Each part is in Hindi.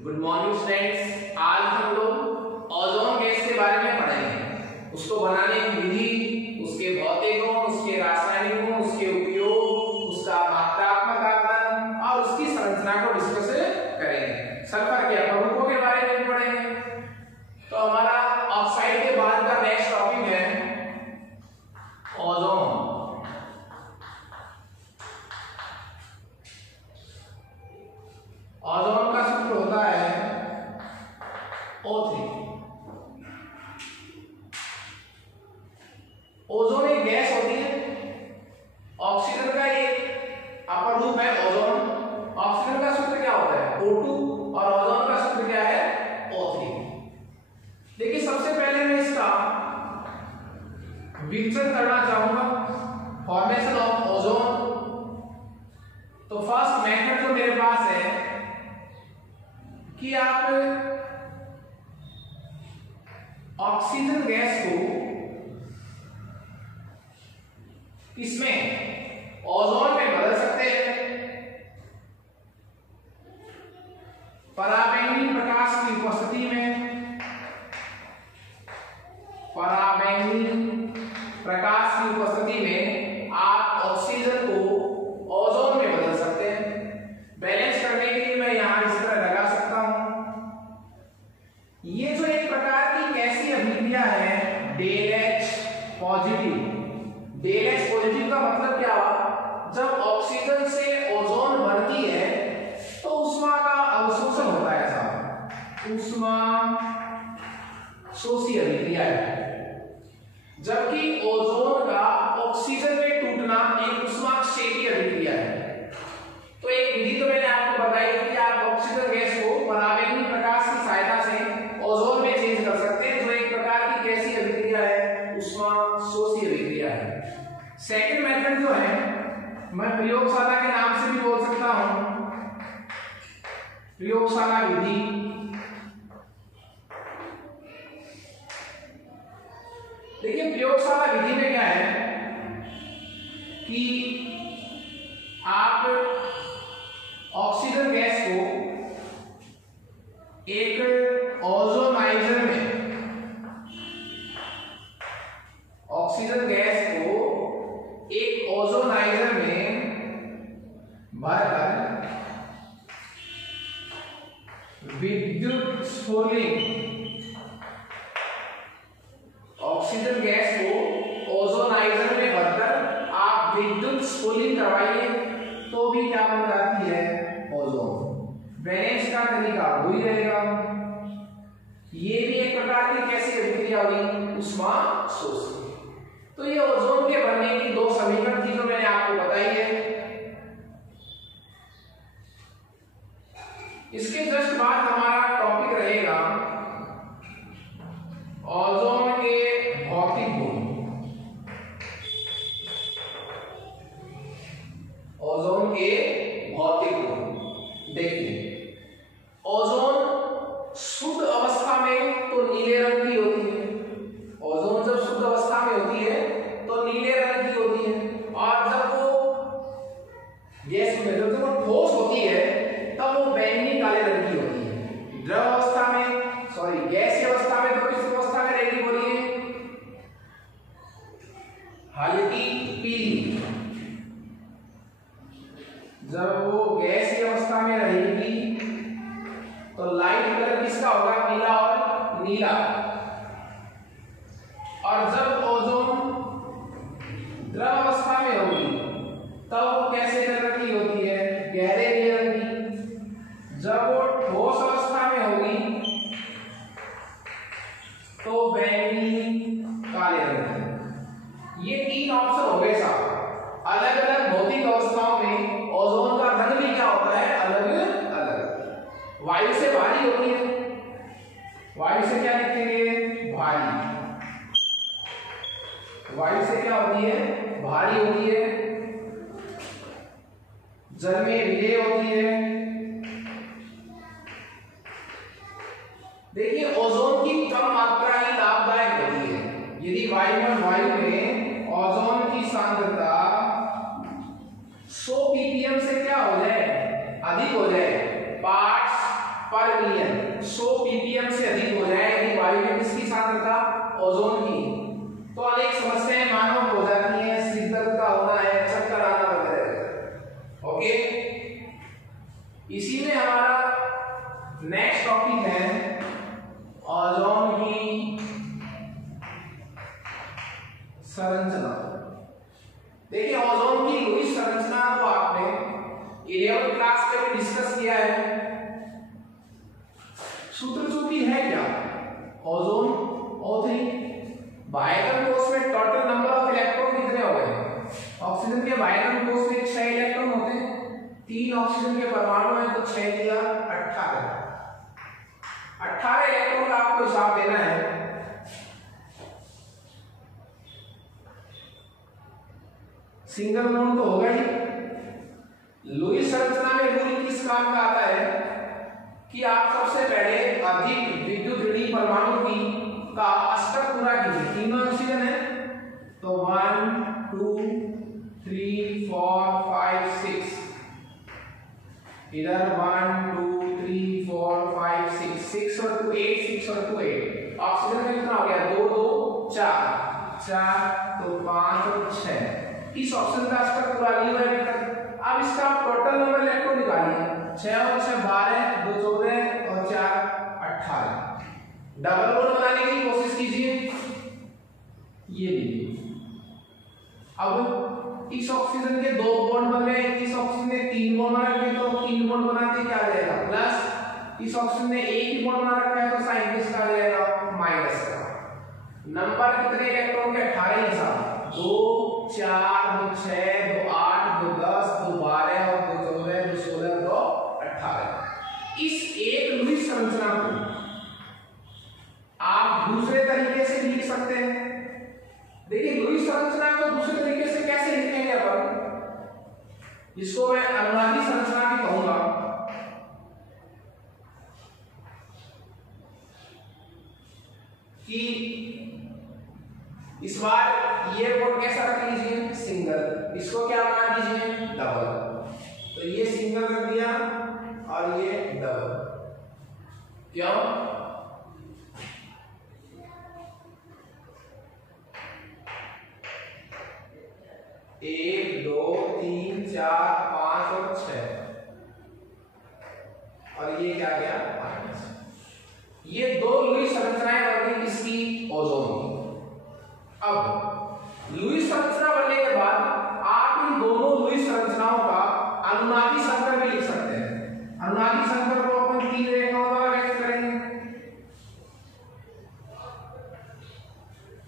Good morning students. आज हम लोग ओजोन गैस के बारे में पढ़ेंगे। उसको बनाने की विधि, उसके भौतिक गुण, उसके रासायनिक गुण, उसके उपयोग, उसका मात्रात्मक आकलन और उसकी संरचना को डिस्कस करेंगे। सल्फर के अपवर्तकों के बारे में भी पढ़ेंगे। तो हमारा ऑक्साइड के बाद का नेक्स्ट टॉपिक है ओजोन। ओजोन का सूत्र होता है O3। ओजोन एक गैस होती है। ऑक्सीजन का एक अपर रूप है ओजोन। ऑक्सीजन का सूत्र क्या होता है O2 और ओजोन का सूत्र क्या है O3। देखिए सबसे पहले मैं इसका विघटन करना चाहूंगा, फॉर्मेशन ऑफ ओजोन। तो फर्स्ट मेथड जो मेरे पास है कि आप ऑक्सीजन गैस को किसमें ओजोन में बदल सकते हैं। पराबैंगनी प्रकाश की उपस्थिति में, पराबैंगनी प्रकाश की उपस्थिति में आप ऑक्सीजन को ओजोन में बदल सकते हैं। बैलेंस करने के लिए मैं यहां इस तरह लगा सकता हूं। ये जो एक प्रकार की कैसी अभिक्रिया है del H positive. Del H positive का मतलब क्या हुआ, जब ऑक्सीजन से ओजोन बनती है तो ऊष्मा का अवशोषण होता है साहब, ऊष्मा शोषी अभिक्रिया है। जबकि ओजोन का ऑक्सीजन में टूटना एक ऊष्माक्षेपी अभिक्रिया है। तो एक विधि तो मैंने आपको बताई कि आप ऑक्सीजन गैस को पराबैंगनी प्रकाश की सहायता से ओजोन में चेंज कर सकते हैं, जो एक प्रकार की कैसी अभिक्रिया है, ऊष्मा शोषी अभिक्रिया है। सेकंड मेथड जो है मैं प्रयोगशाला के नाम से भी बोल सकता हूं, प्रयोगशाला विधि। देखिए प्रयोगशाला विधि में क्या है कि आप ऑक्सीजन गैस को एक ओजोनाइजर में, ऑक्सीजन गैस को एक ओजोनाइजर में भरकर विद्युत स्फुलिंग, ऑक्सीजन गैस को ओजोनाइजर में भरकर आप विद्युत स्फुलिंग करवाइए तो भी क्या बन जाती है ओजोन। बैलेंस का तरीका वही रहेगा। ये भी एक प्रकार की कैसी अभिक्रिया हुई, ऊष्मा शोषी। तो ये ओजोन के बनने की दो समीकरण थी जो मैंने आपको बताई है। इसके जस्ट बाद हमारा टॉपिक रहेगा ओजोन के भौतिक गुण। ओजोन के भौतिक गुण देखिए, ओजोन शुद्ध अवस्था में तो नीले रंग की होती है। ओजोन जब शुद्ध अवस्था में होती है तो नीले रंग की होती है, और जब वो गैस में जब वो ठोस होती है तब वो बैंगनी काले रंग की होती है। द्रव अवस्था में, सॉरी गैस की अवस्था में तो किस अवस्था में रहेगी बोलिए, हल्की पीली। जब वो गैस की अवस्था में रहेगी तो लाइट कलर किसका होगा, पीला और नीला। और जब ओजोन द्रव अवस्था में होगी तब वो कैसे कलर की होती है, गहरे नीले रंग की। जब वो ठोस अवस्था में होगी तो बैंगनी काले रंग की। ये तीन ऑप्शन हो गए साहब। अलग अलग भौतिक अवस्थाओं में ओजोन का रंग भी क्या होता है, अलग अलग। वायु से भारी होती है, वायु से क्या लिखेंगे, भारी। वायु से क्या होती है, भारी होती है। जल में विलेय होती है। देखिए ओजोन की कम मात्रा ही लाभदायक होती है। यदि वायु में ओजोन की सांद्रता 100 ppm से क्या हो जाए, अधिक हो जाए, पार्ट्स पर मिलियन 100 ppm से अधिक हो जाए यदि वायु में किसकी सांद्रता, ओजोन की, तो अनेक समस्याएं मानव हो जाती हैं, सिर दर्द का होना है, चक्कर आना वगैरह। ओके, इसी में हमारा नेक्स्ट टॉपिक है ओजोन की संरचना। देखिए ओजोन की लुईस संरचना को आपने 11th क्लास में डिस्कस किया है। सूत्र चूंकि है क्या, ओजोन O3, बायगन कोष में टोटल नंबर ऑफ इलेक्ट्रॉन कितने हो गए, ऑक्सीजन के बायगन कोष में 6 इलेक्ट्रॉन होते हैं, 3 ऑक्सीजन के परमाणु हैं तो 6 दिया 18 इलेक्ट्रॉन का आपको हिसाब देना है। सिंगल बॉन्ड तो होगा ही। लुईस संरचना में रूल किस काम का आता है कि आप सबसे पहले अधिक विद्युत ऋणात्मक परमाणु की का अष्टक पूरा कीजिए। 3 ऑक्सीजन है तो 1 2 3 4 5 6, इधर 1 2 3 4 5 6 और 2 8, 6 और 2 8। ऑक्सीजन का कितना हो गया, 2 2 4 तो 5 और 6। इस ऑप्शन का अष्टक पूरा नहीं हुआ अभी तक। अब इसका टोटल नंबर इलेक्ट्रॉन निकालिए, 6 और 6 12, 2 14 और 4 18। डबल बॉन्ड बनाने की कोशिश कीजिए, ये लीजिए। अब इस ऑक्सीजन के 2 बॉन्ड बन गए, इस ऑक्सीजन ने 3 बॉन्ड बना रखे तो 3 बॉन्ड बनाते क्या आ जाएगा प्लस, इस ऑक्सीजन ने 1 ही बॉन्ड बना रखा है तो साइन किसका आ जाएगा माइनस का। नंबर कितने इलेक्ट्रॉन के, 18 ही साहब, 2 4 2 6 2 8 2 10 2 12 और 2 14 2 16 2 18। इस एक लुईस संरचना को आप दूसरे तरीके से लिख सकते हैं। देखिए लुईस संरचना को दूसरे तरीके से कैसे लिखेंगे अपन, इसको मैं अनुनादी संरचना भी कहूंगा। कि इस बार ये बोर्ड कैसा रख लीजिए, सिंगल, इसको क्या बना दीजिए डबल। तो ये सिंगल रख दिया और ये डबल, क्यों, 1 2 3 4 5 और 6 और ये क्या गया माइनस। ये 2 लुईस संरचनाएं बन गई किसकी, ओजोन की। अब लुईस संरचना बनने के बाद आप इन दोनों लुईस संरचनाओं का अनुनादी संकर भी लिख सकते हैं। अनुनादी संकर को अपन 3 रेखाओं द्वारा व्यक्त करेंगे।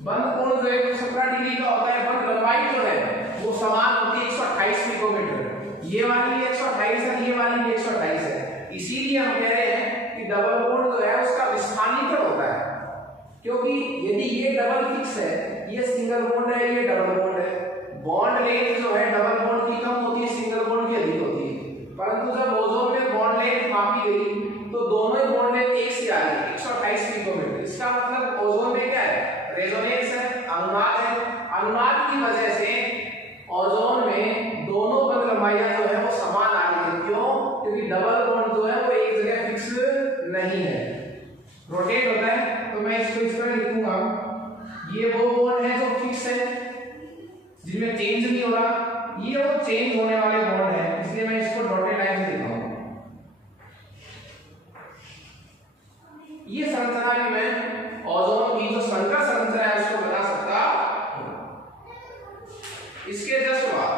बंद कोण जो है 17 डिग्री का होता है, बंद लंबाई जो है वो समान होती है 128 पिकोमीटर। ये वाली भी 128 है, ये वाली भी 128 है। इसीलिए हम कह रहे हैं कि डबल बॉन्ड जो है उसका विस्थानीकरण होता है, क्योंकि यदि ये डबल फिक्स है, ये सिंगल बॉन्ड है, ये डबल बॉन्ड है, बॉन्ड लेंथ जो है डबल बॉन्ड की कम होती है, सिंगल बॉन्ड की अधिक होती है। परंतु जब ओजोन में बॉन्ड लेंथ मापी गई तो दोनों ही बॉन्ड लेंथ एक सी आ गई 128 पिकोमीटर। इसका मतलब ओजोन में क्या है, रेजोनेंस है, अनुनाद है। अनुनाद की वजह से ओजोन में दोनों बंद लंबाइयां जो है वो समान आ रही है। क्यों, क्योंकि डबल बॉन्ड जो है वो एक जगह फिक्स नहीं है, रोटेट होता है। तो मैं इसको इस तरह लिखूंगा, ये वो बॉन्ड है जो फिक्स है जिनमें चेंज नहीं हो रहा, ये वो चेंज होने वाले बॉन्ड है, इसलिए मैं इसको डॉटेड लाइन से लिखूंगा। ये संरचना भी मैं ओजोन की जो संकर संरचना है उसको बना सकता हूं। इसके जस्ट बाद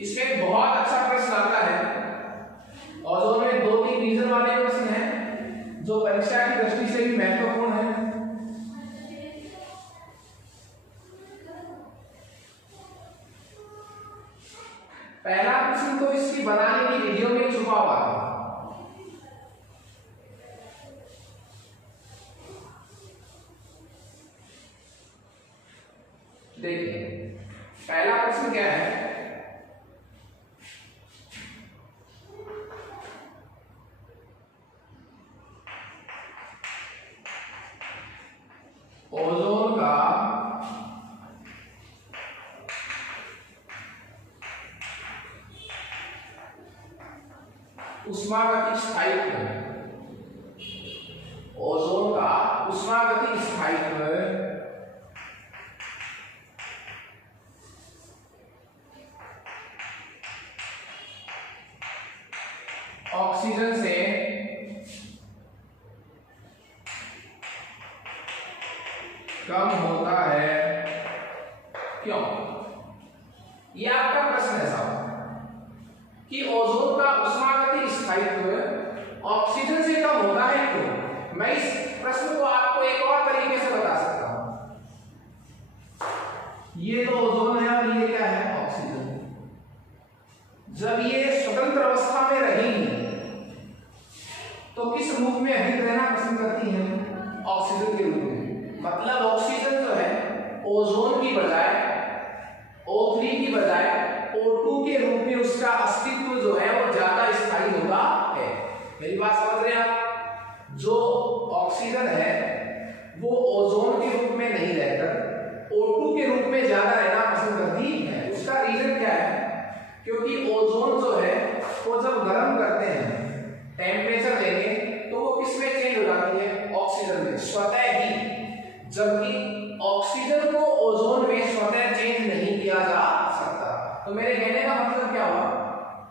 इसमें बहुत अच्छा प्रश्न आता है। ओजोन में 2-3 रीजन वाले प्रश्न हैं जो परीक्षा की दृष्टि से भी महत्वपूर्ण है। पहला प्रश्न तो इसकी बनाने की वीडियो में छुपा हुआ है। देखिए पहला प्रश्न क्या है, ओजोन का उष्मागतिक स्थायित्व, ओजोन का उष्मागतिक स्थायित्व ऑक्सीजन से कम होता है। क्यों? यह आपका प्रश्न है साहब कि ओजोन का उष्मागतिक स्थायित्व ऑक्सीजन से कम होता है क्यों? मैं इस प्रश्न को आपको एक और तरीके से बता सकता हूं। ये तो ओजोन है और ये क्या है? ऑक्सीजन। जब ये स्वतंत्र अवस्था में रहेंगी तो किस रूप में अधिक रहना पसंद करती हैं? ऑक्सीजन के रूप में। मतलब ऑक्सीजन जो है ओजोन की बजाय O3 की बजाय O2 के रूप में उसका अस्तित्व जो है वो ज्यादा स्थायी होता है। मेरी बात समझ रहे हैं आप? जो ऑक्सीजन है वो ओजोन के रूप में नहीं रहकर O2 के रूप में ज्यादा रहना पसंद करती है। उसका रीजन क्या है? क्योंकि ओजोन जो है वो जब गर्म करते हैं, टेम्परेचर देंगे तो वो किस में चेंज हो जाती है? ऑक्सीजन में स्वतः ही। जबकि ऑक्सीजन को ओजोन में स्वतः चेंज नहीं किया जा सकता। तो मेरे कहने का मतलब क्या हुआ?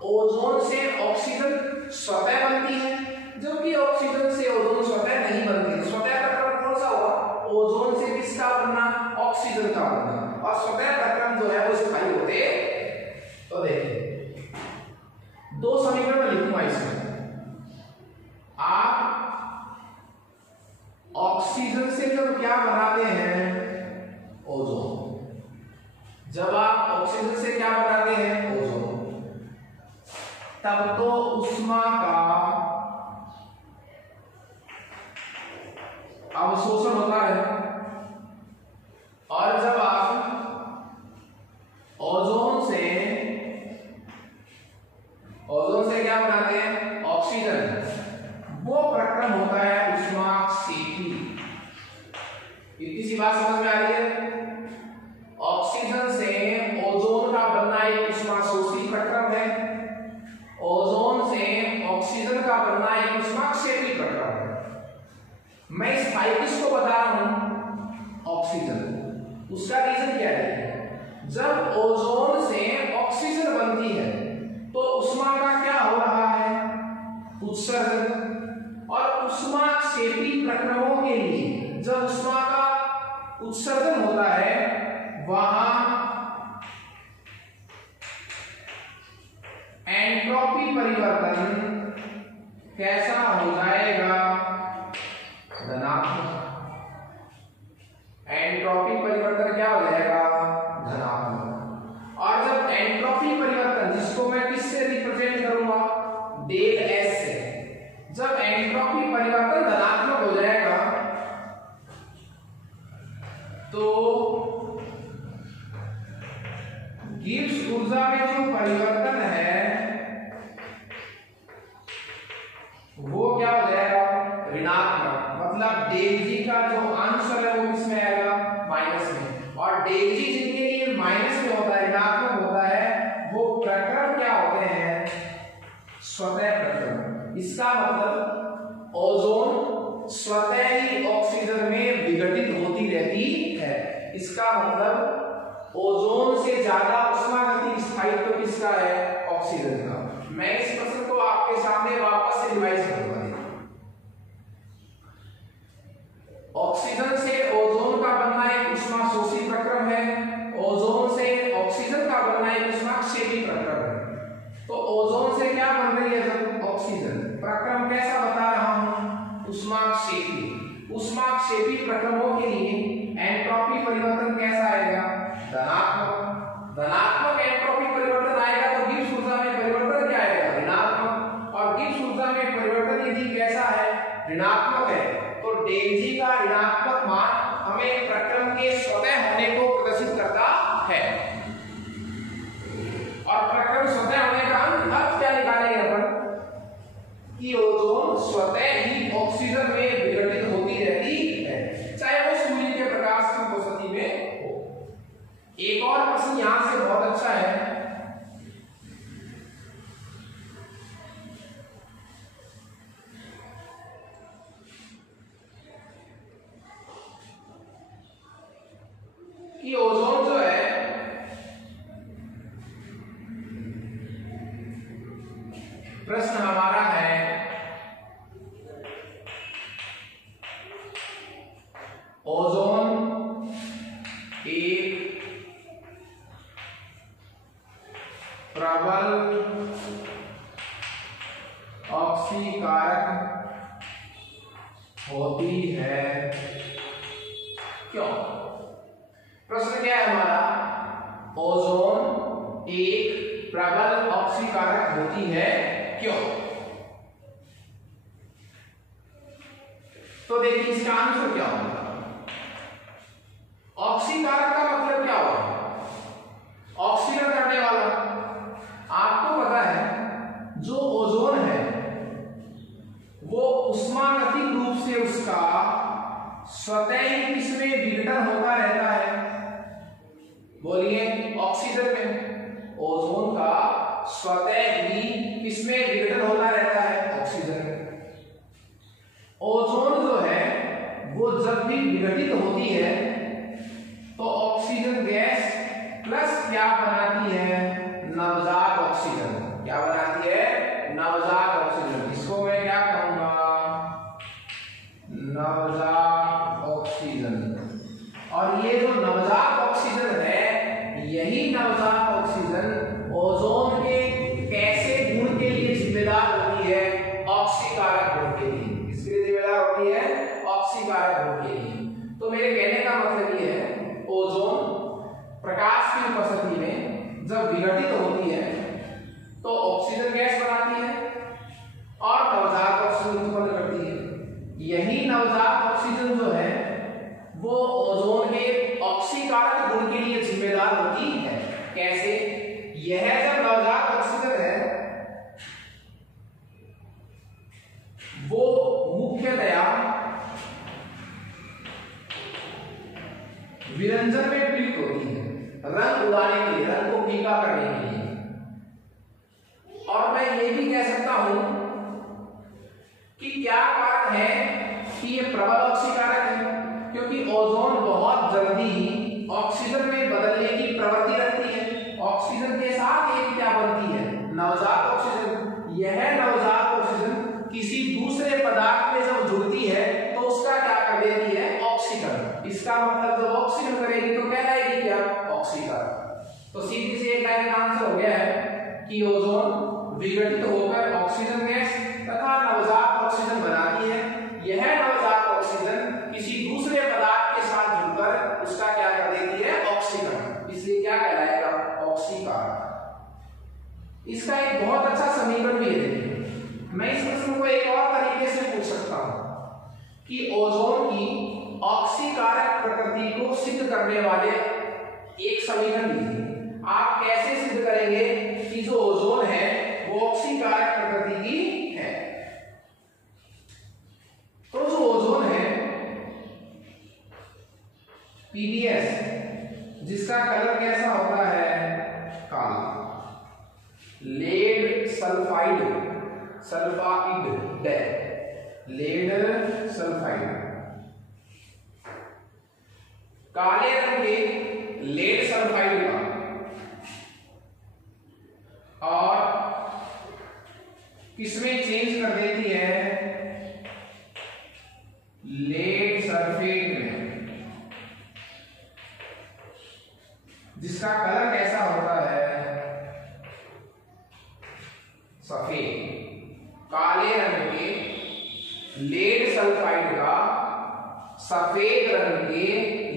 ओजोन से ऑक्सीजन स्वतः बनती है, जबकि ऑक्सीजन से ओजोन स्वतः नहीं बनती। स्वतः प्रक्रम कौन सा हुआ? ओजोन से किसका बनना? ऑक्सीजन का बनना। और स्वतः प्रक्रम जो है वो स्थायी होते। तो देखिए दो समीकरण लिखूंगा इसमें। आप ऑक्सीजन से जब क्या बनाते हैं? ओजोन। जब आप ऑक्सीजन से क्या बनाते हैं? ओजोन। तब तो उष्मा का अवशोषण होता है। और जब आप ओजोन से क्या बनाते हैं? ऑक्सीजन। वो प्रक्रम होता है उष्माक्षेपी। इतनी सी बात समझ में आ रही है? ऑक्सीजन से ओजोन का बनना एक उष्माशोषी प्रक्रम है, ओजोन से ऑक्सीजन का बनना एक उष्माक्षेपी प्रक्रम है। मैं इस फाइकिस को बता रहा हूं ऑक्सीजन। उसका रीजन क्या है? जब ओजोन से ऑक्सीजन बनती है तो उष्मा का क्या हो रहा है? उत्सर्जन। और उष्माक्षेपी प्रक्रमों के लिए जब उष्मा का उत्सर्जन होता है वहां एंट्रोपी परिवर्तन कैसा हो जाएगा? धनात्मक। एंट्रोपी परिवर्तन क्या हो जाएगा? धनात्मक। और जब एंट्रोपी परिवर्तन, जिसको मैं किससे रिप्रेजेंट करूंगा? डेल एस से। जब एंट्रोपी परिवर्तन धनात्मक हो जाएगा तो गिब्स ऊर्जा में जो परिवर्तन है वो क्या हो जाएगा? ऋणात्मक। मतलब डेल जी का जो आंसर है वो किसमें आएगा? माइनस में। और डेल जी जिनके लिए माइनस में होता है, ऋणात्मक होता है, वो प्रक्रम क्या होते हैं? स्वतः प्रक्रम। इसका मतलब ओजोन स्वतः ही ऑक्सीजन में विघटित होती रहती है। इसका मतलब ओजोन से ज्यादा उष्मागतिक स्थायित्व किसका है? ऑक्सीजन का। मैं इस प्रश्न को आपके सामने वापस से रिवाइज करूंगा। ऑक्सीजन से ओजोन का बनना एक उष्माशोषी प्रक्रम है, ओजोन से ऑक्सीजन का बनना एक उष्माक्षेपी प्रक्रम है। तो ओजोन से क्या बन रही है जब? ऑक्सीजन। प्रक्रम कैसा बता रहा हूं? उष्माक्षेपी। उष्माक्षेपी प्रक्रमों के लिए एंट्रोपी परिवर्तन कैसा आएगा? धनात्मक। धनात्मक एंट्रोपी परिवर्तन आएगा तो गिब्स ऊर्जा में परिवर्तन क्या आएगा? ऋणात्मक। और गिब्स ऊर्जा में परिवर्तन यदि कैसा है? ऋणात्मक है, तो डेल जी का ऋणात्मक मान हमें प्रक्रम के स्वतः होने को प्रदर्शित करता है। और प्रक्रम स्वतः होने का अर्थ क्या निकालेंगे अपन? कि ओजोन स्वतः ही ऑक्सीजन में विघटित होती रहती है, चाहे वो सूर्य के प्रकाश की उपस्थिति में हो। एक और प्रश्न यहां से बहुत अच्छा है। प्रश्न हमारा है ओजोन एक प्रबल ऑक्सीकारक होती है क्यों? प्रश्न क्या है हमारा, ओजोन एक प्रबल ऑक्सीकारक होती है क्यों? तो देखिए इसका आंसर क्या होगा। ऑक्सीकारक का मतलब क्या होगा? ऑक्सीकरण करने वाला। आपको पता है जो ओजोन है वो उष्मागतिक रूप से उसका स्वतः ही किसमें विघटन होता रहता है? बोलिए, ऑक्सीजन में। ओजोन का स्वतः ही किसमें विघटन होता रहता है? ऑक्सीजन में। ओजोन जो है वो जब भी विघटित होती है तो ऑक्सीजन गैस प्लस क्या बनाती है? नवजात ऑक्सीजन। क्या बनाती है? नवजात ऑक्सीजन। इसको मैं क्या कहूंगा? नवजात ऑक्सीजन। और ये जो नवजात ऑक्सीजन है, यही नवजात ऑक्सीजन ओजोन के कैसे गुण के लिए जिम्मेदार होती है? ऑक्सीकारक गुण के लिए। किसके लिए जिम्मेदार होती है? ऑक्सीकारक गुण के लिए। तो मेरे कहने का मतलब ये है, ओजोन प्रकाश की उपस्थिति में जब विघटित होती है तो ऑक्सीजन गैस बनाती है और नवजात ऑक्सीजन उत्पन्न करती है। यही नवजात ऑक्सीजन जो है वो ओजोन के ऑक्सीकारक गुण के लिए जिम्मेदार होती है। कैसे? यह जब नवजात ऑक्सीजन है वो मुख्यतया विरंजन में प्रयुक्त होती है, रंग उड़ाने के लिए, रंग को फीका करने के लिए। और मैं ये भी कह सकता हूं कि क्या कारण है कि ये प्रबल ऑक्सीकारक है, क्योंकि ओजोन बहुत जल्दी ऑक्सीजन में बदलने की प्रवृत्ति रखती है। ऑक्सीजन के साथ एक क्या बनती है? नवजात ऑक्सीजन। यह नवजात ऑक्सीजन किसी दूसरे पदार्थ में जब जुड़ती है तो उसका क्या कर देती है? ऑक्सीकरण। इसका मतलब जब ऑक्सीकरण करेगी तो कहलाएगी क्या? ऑक्सीकारक। तो सीधी से एक लाइन का आंसर हो गया है कि ओजोन विघटित होकर ऑक्सीजन गैस तथा नवजात ऑक्सीजन बनाती है। यह नवजात ऑक्सीजन किसी दूसरे पदार्थ के साथ जुड़कर उसका क्या कर देती है? ऑक्सीकरण। इसलिए क्या कहलाएगा? ऑक्सीकारक। इसका एक बहुत अच्छा समीकरण भी है। मैं इस प्रश्न को एक और तरीके से पूछ सकता हूं कि ओजोन की ऑक्सीकारक प्रकृति को सिद्ध करने वाले एक समीकरण लीजिए। आप कैसे सिद्ध करेंगे कि जो ओजोन है वो ऑक्सीकारक प्रकृति की है? तो जो ओजोन है पीबीएस, जिसका कलर कैसा होता है? काला। Lead sulphide, sulphide, lead sulphide, काले रंग के लेड सल्फाइड का और किसमें चेंज कर देती है? लेड सल्फेट में, जिसका कलर कैसा होता है? सफेद। काले रंग के लेड सल्फाइड का सफेद रंग के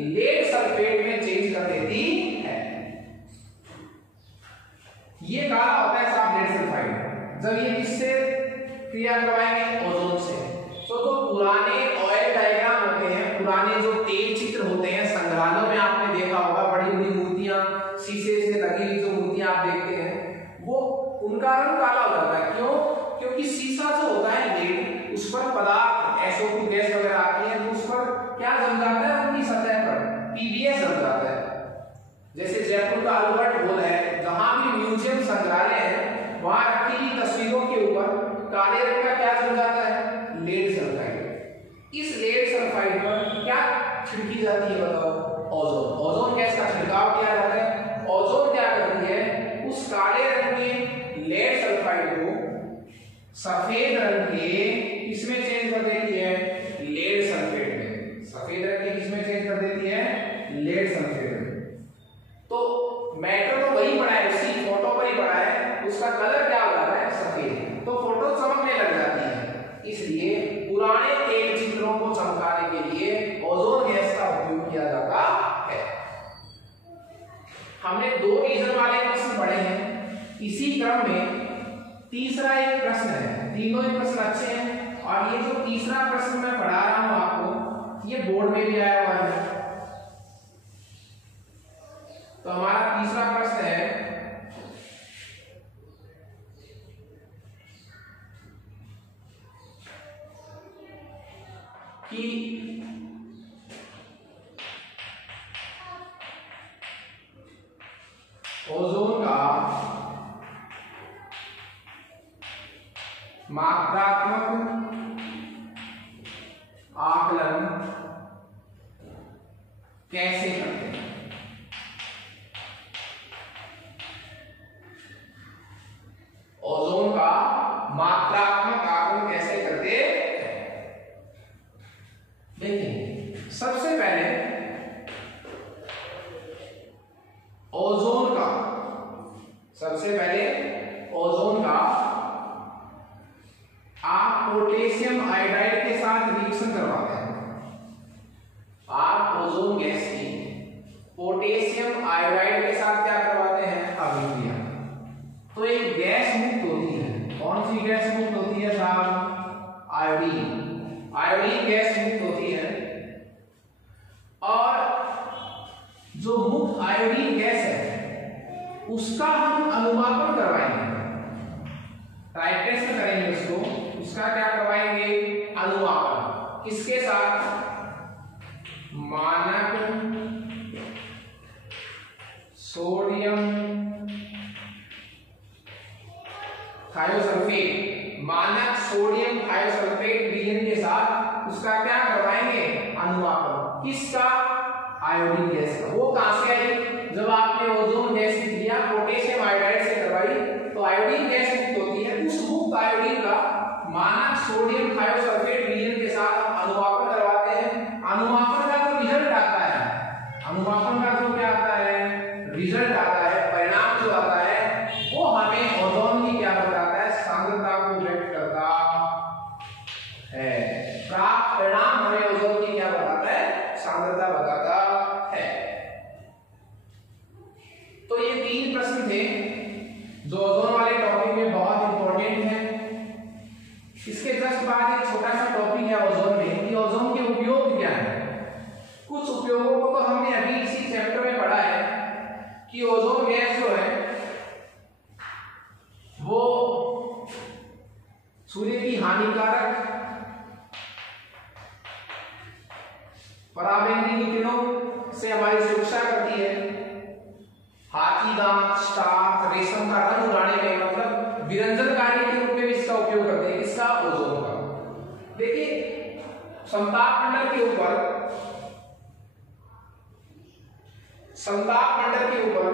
लेड सल्फेट में चेंज कर देती है। ये काला होता है साहब लेड सल्फाइड। जब ये किससे क्रिया करवाएंगे? ओजोन से। तो जो पुराने ऑयल डायग्राम होते हैं, पुराने जो तेल चित्र होते हैं संग्रहालयों में आपने देखा होगा, बड़ी बड़ी मूर्तियां, शीशे से लगी हुई जो मूर्तियां आप देखते हैं, वो उनका रंग काला हो जाता है। क्यों? क्योंकि शीशा जो होता है लेड, उस पर पदार्थ SO2 गैस वगैरह आती है तो उस पर क्या जम जाता है? उनकी सतह पर पीबीएस जम जाता है। जैसे जयपुर का अल्बर्ट हॉल है, जहां भी म्यूजियम संग्रहालय है, वहां रखी हुई तस्वीरों के ऊपर काले रंग का क्या जम जाता है? Lead sulphide. इस लेड सल्फाइड पर क्या छिड़की जाती है बताओ? ओजोन। ओजोन गैस का छिड़काव किया जाता है। ओजोन क्या करती है? उस काले रंग के लेड सल्फाइड को सफेद रंग के किसमें चेंज कर देती है? लेड सल्फेट में। सफेद रंग के किसमें चेंज कर देती है? लेड सल्फेट में। तो मैटर तो वही पड़ा है, उसी फोटो पर ही पड़ा है, उसका कलर क्या हो रहा है? सफेद। तो फोटो चमकने लग जाती है। इसलिए पुराने तेल चित्रों को चमकाने के लिए ओजोन गैस का उपयोग किया जाता है। हमने 2 रीजन वाले प्रश्न पढ़े हैं। इसी क्रम में तीसरा एक प्रश्न है। तीनों ही प्रश्न अच्छे हैं और ये जो तीसरा प्रश्न मैं पढ़ा रहा हूं आपको, ये बोर्ड में भी आया हुआ है। तो हमारा तीसरा प्रश्न है कि ओजोन का मात्रात्मक आकलन कैसे करते हैं? ओजोन का मात्रात्मक आकलन कैसे करते हैं? देखिए, सबसे पहले ओजोन का आप पोटेशियम आयोडाइड के साथ रिएक्शन करवाते हैं। आप ओजोन गैस की पोटेशियम आयोडाइड के साथ क्या करवाते हैं? अभिक्रिया। तो एक गैस मुक्त होती है। कौन सी गैस मुक्त होती है साहब? आयोडीन। आयोडीन गैस मुक्त होती है और जो मुक्त आयोडीन गैस है उसका हम अनुमापन करवाएंगे, टाइप टेस्ट करेंगे उसको। उसका क्या करवाएंगे? अनुमापन। किसके साथ? मानक सोडियम थायोसल्फेट। मानक सोडियम थायोसल्फेट रिएजेंट के साथ उसका क्या करवाएंगे? अनुमापन। किसका? आयोडीन गैस का। वो कहां से आई? जब आपने ओजोन गैस की क्रिया पोटेशियम आयोडाइड से करवाई तो आयोडीन गैस मुक्त होती है। उस मुक्त आयोडीन का मानक सोडियम थायोसल्फेट रिएजेंट के साथ हम अनुमापन करवाते हैं। अनुमापन का जो रिजल्ट आता है, अनुमापन का जो क्या आता है? रिजल्ट आता है, परिणाम जो आता है, वो हमें ओजोन की क्या बताता है? सांद्रता को व्यक्त करता है। प्राप्त परिणाम हमें ओजोन की क्या बताता है? सांद्रता बताता है। तो ये 3 प्रश्न थे जो ओजोन वाले टॉपिक में बहुत इंपॉर्टेंट है। इसके जस्ट बाद एक छोटा सा टॉपिक है ओजोन में कि ओजोन के उपयोग क्या है। कुछ उपयोगों को तो हमने अभी इसी चैप्टर में पढ़ा है कि ओजोन गैस जो है वो सूर्य की हानिकारक पराबैंगनी किरणों से हमारी सुरक्षा करती है। हाथी दांत, स्टार्च, रेशम का रंग उड़ाने में, मतलब विरंजनकारी के रूप में भी इसका उपयोग करते हैं। किसका? ओजोन का। देखिए, समताप मंडल के ऊपर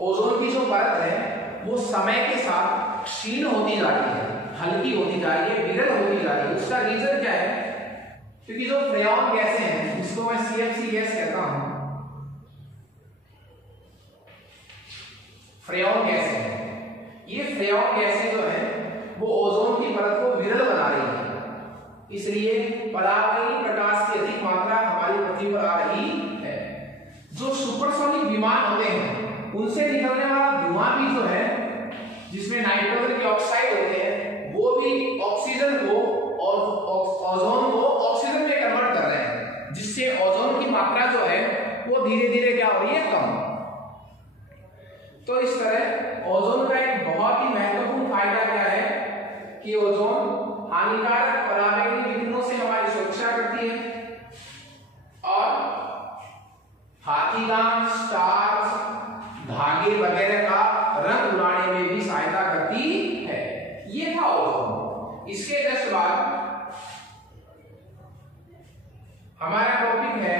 ओजोन की जो परत है वो समय के साथ क्षीण होती जा रही है, हल्की होती जा रही है, विरल होती जा रही है। उसका रीजन क्या है? क्योंकि जो फ्रेऑन गैसें हैं, जिसको मैं CFC गैस कहता हूं, फ्रेऑन गैसें हैं, ये फ्रेऑन गैसें जो हैं वो ओजोन की परत को विरल बना रही है। इसलिए पराबैंगनी प्रकाश की अधिक मात्रा हमारी पृथ्वी पर आ रही है। जो सुपरसोनिक विमान होते हैं उनसे निकलने वाला धुआं भी जो है, जिसमें नाइट्रोजन के ऑक्साइड होते हैं, वो भी ऑक्सीजन को और ओजोन को ऑक्सीजन में कन्वर्ट कर रहे हैं, जिससे ओजोन की मात्रा जो है वो धीरे धीरे क्या हो रही है? कम। तो इस तरह ओजोन का एक बहुत ही महत्वपूर्ण फायदा क्या है कि ओजोन हानिकारक पराबैंगनी विकिरणों से हमारी सुरक्षा करती है और हाथी दांत, स्टार्च, धागे वगैरह का रंग उड़ाने में भी सहायता करती है। ये था ओजोन। इसके जस्ट बाद हमारा टॉपिक है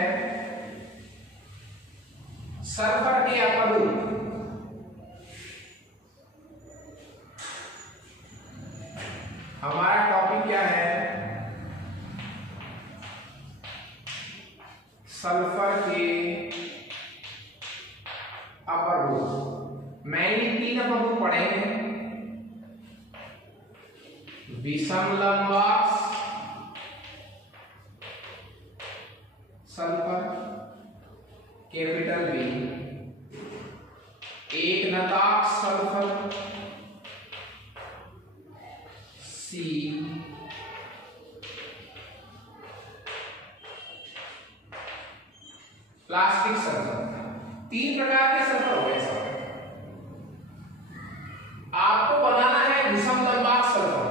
सल्फर के अपरूप। हमारा टॉपिक क्या है? सल्फर के अपर ग्रुप। मैंने 3 अपर ग्रुप पढ़े हैं। विषम लंबाक्ष सल्फर कैपिटल बी, एक नताक्ष सल्फर सी, प्लास्टिक सल्फर। 3 प्रकार के सल्फर हो गए सब। आपको बनाना है विषम लंबाक्ष सल्फर।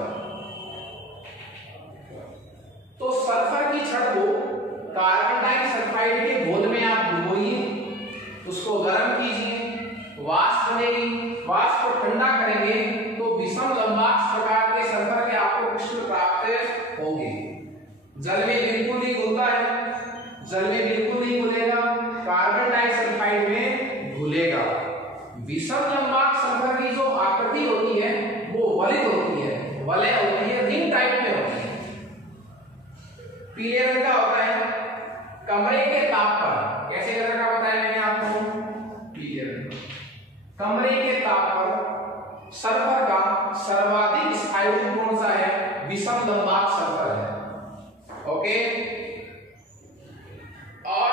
तो सल्फर की छड़ को कार्बन डाइसल्फाइड के घोल में आप डुबोइए, उसको गर्म कीजिए, वाष्प बनेगी, वाष्प को ठंडा करेंगे तो विषम लंबाक्ष प्रकार के सल्फर के आपको क्रिस्टल प्राप्त होंगे। जल में बिल्कुल नहीं घुलता है, जल में बिल्कुल नहीं घुलेगा, कार्बन डाइसल्फाइड में घुलेगा। विषम लंबाक्ष सल्फर की जो आकृति होती है वो वलित होती है, वलय होती है, रिंग टाइप में होती है। पीले रंग का होता है। कमरे के ताप पर, कैसे कलर का बताया मैंने आपको? पीले रंग। कमरे के ताप पर सल्फर का सर्वाधिक स्थायी रूप कौन सा है? विषम लंबाक्ष सल्फर है। ओके। और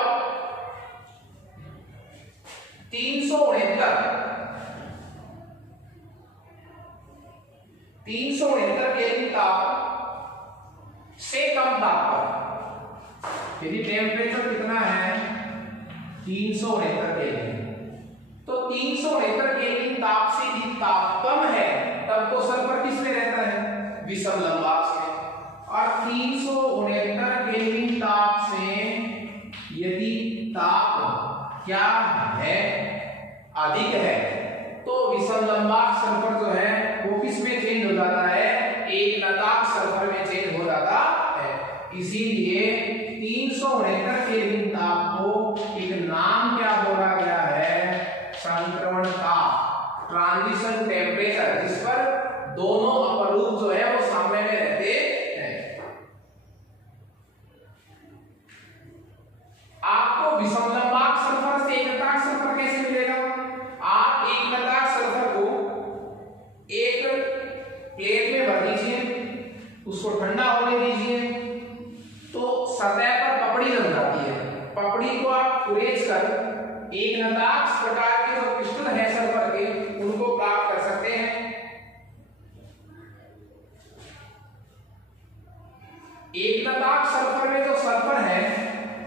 369 केल्विन ताप से कम ताप पर, यदि टेम्परेचर कितना है? 369 केल्विन, तो 369 केल्विन ताप से यदि ताप कम है तब तो सल्फर किस में रहता है? विषम लंबाक्ष में। और 369 केल्विन ताप से यदि ताप क्या है? अधिक है, तो विषम लंबाक्ष सल्फर जो है वो किस में चेंज हो जाता है? एक नताक्ष सल्फर में चेंज हो जाता है। इसीलिए 369 केल्विन ताप को एक नाम क्या बोला गया है? संक्रमण ताप, ट्रांजिशन टेम्परेचर, जिस पर दोनों अपरूप जो है वो सामने में रहते हैं। आपको विषम लंबाक्ष सल्फर से एक नताक्ष सल्फर कैसे मिलेगा? आप एक नताक्ष सल्फर को एक प्लेट में भर दीजिए, उसको ठंडा होने दीजिए, तो सतह पर पपड़ी जम जाती है। पपड़ी को आप कुरेद कर एक नताक्ष प्रकार के जो क्रिस्टल है सल्फर के, उनको प्राप्त कर सकते हैं। एक नताक्ष सल्फर में जो सल्फर है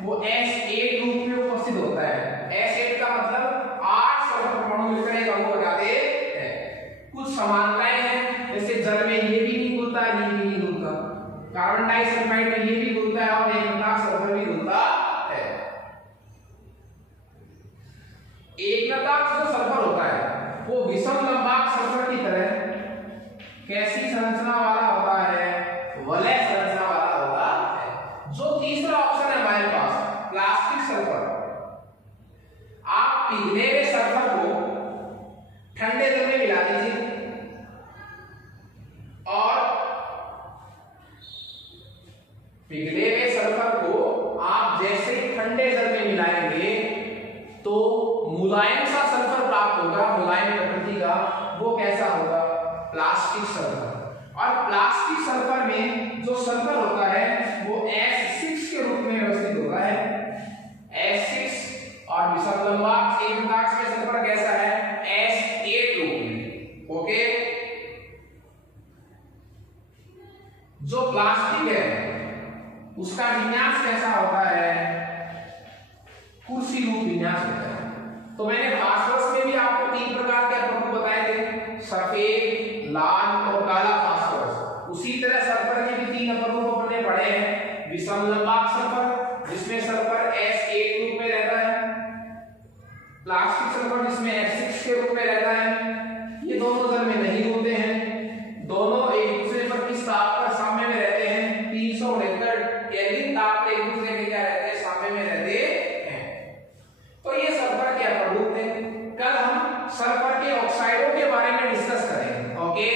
वो S8 रूप में उपस्थित होता है। S8 का मतलब 8 सल्फर परमाणु मिलकर एक अणु बनाते हैं। कुछ समानताएं हैं, जैसे जल में ये भी नहीं घुलता, ये भी नहीं घुलता, कार्बन डाइसल्फाइड में ये भी घुलता है और एक नताक्ष सल्फर भी घुलता है। एक नताक्ष जो सल्फर होता है वो विषम लंबाक्ष सल्फर की तरह कैसी संरचना वाला होता है? वलय संरचना वाला होता है। जो तीसरा ऑप्शन है हमारे पास, प्लास्टिक सल्फर। आप पिघले हुए सल्फर को ठंडे जल में मिला दीजिए और पिघले हुए सल्फर को आप जैसे ही ठंडे जल में मिलाएंगे तो मुलायम सा सल्फर प्राप्त होगा, मुलायम प्रकृति का। वो कैसा होगा? Plastic sulphur. और प्लास्टिक सल्फर में जो सल्फर होता है वो S6 के रूप में व्यवस्थित होता है। S6 और विषम लंबाक्ष एक नताक्ष में सल्फर कैसा है? S8 रूप में। ओके। जो प्लास्टिक है उसका विन्यास कैसा होता है? कुर्सी रूप विन्यास होता है। तो मैंने फास्फोरस में भी आपको 3 प्रकार के अपरूप बताए थे, सफेद, लाल और काला फास्फोरस। उसी तरह सल्फर के भी 3 अपरूप अपने पढ़े हैं। विषम लंबाक्ष सल्फर जिसमें सल्फर S8 रूप में रहता है, प्लास्टिक सल्फर जिसमें S6 के रूप में रहता है। ये दोनों जल में नहीं होते हैं, दोनों एक दूसरे पर किस ताप पर साम्य में रहते हैं? 369 केल्विन ताप पर एक दूसरे के क्या रहते हैं? साम्य में रहते हैं। तो ये सल्फर के अपरूप थे। कल हम सल्फर के ऑक्साइडों के बारे में डिस्कस करेंगे। ओके।